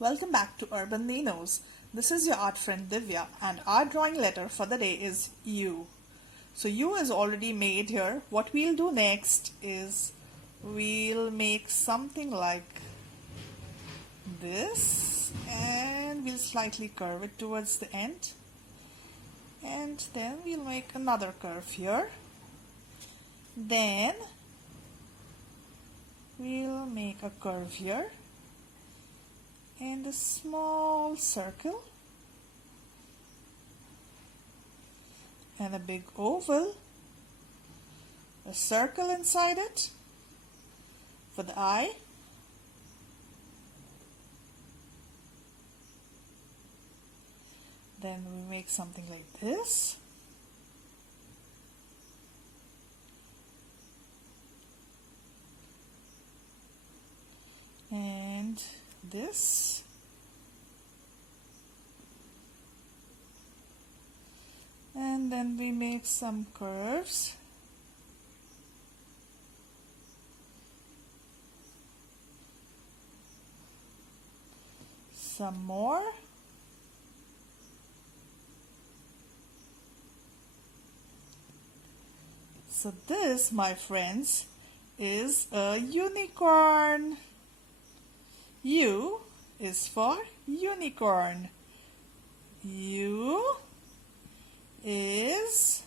Welcome back to Urban Ninos. This is your art friend Divya, and our drawing letter for the day is U. So U is already made here. What we'll do next is we'll make something like this, and we'll slightly curve it towards the end, and then we'll make another curve here. Then we'll make a curve here and a small circle and a big oval, a circle inside it for the eye, then we make something like this, and this, and then we make some curves, some more, so this, my friends, is a unicorn. U is for unicorn. U is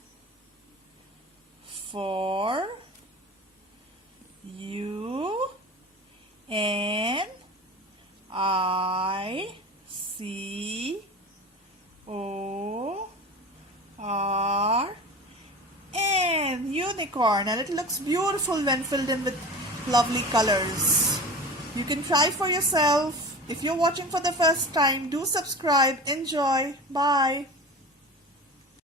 for U N I C O R N, unicorn, and it looks beautiful when filled in with lovely colors. You can try for yourself. If you're watching for the first time, do subscribe. Enjoy. Bye.